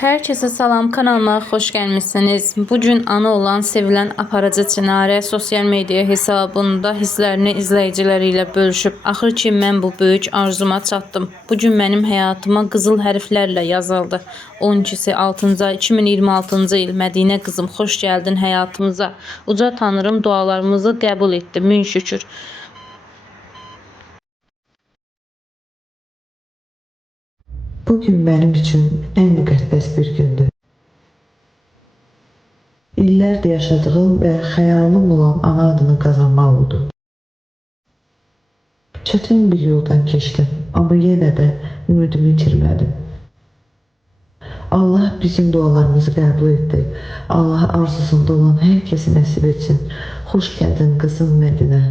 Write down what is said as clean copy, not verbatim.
Herkese salam, kanalıma hoş gelmişsiniz. Bugün ana olan sevilen aparıcı Çinarə sosyal medya hesabında hisslərini izləyiciləriyle bölüşüb. Axır ki mən bu böyük arzuma çatdım. Bugün mənim həyatıma qızıl hərflərlə yazıldı. 12-si 6-cı ay 2026-cı il. Mədinə qızım, xoş gəldin həyatımıza. Uca Tanrım dualarımızı qəbul etdi. Min şükür. Bugün benim için en müqəddəs bir gündür. İllərdir yaşadığım ve xəyalım olan ana adını qazanmaq oldu. Çətin bir yoldan keçdim, ama yenə də ümidimi itirmədim. Allah bizim dualarımızı qəbul etdi. Allah arzusunda olan hər kəsi nəsib etsin. Xoş gəldin qızım Mədinə.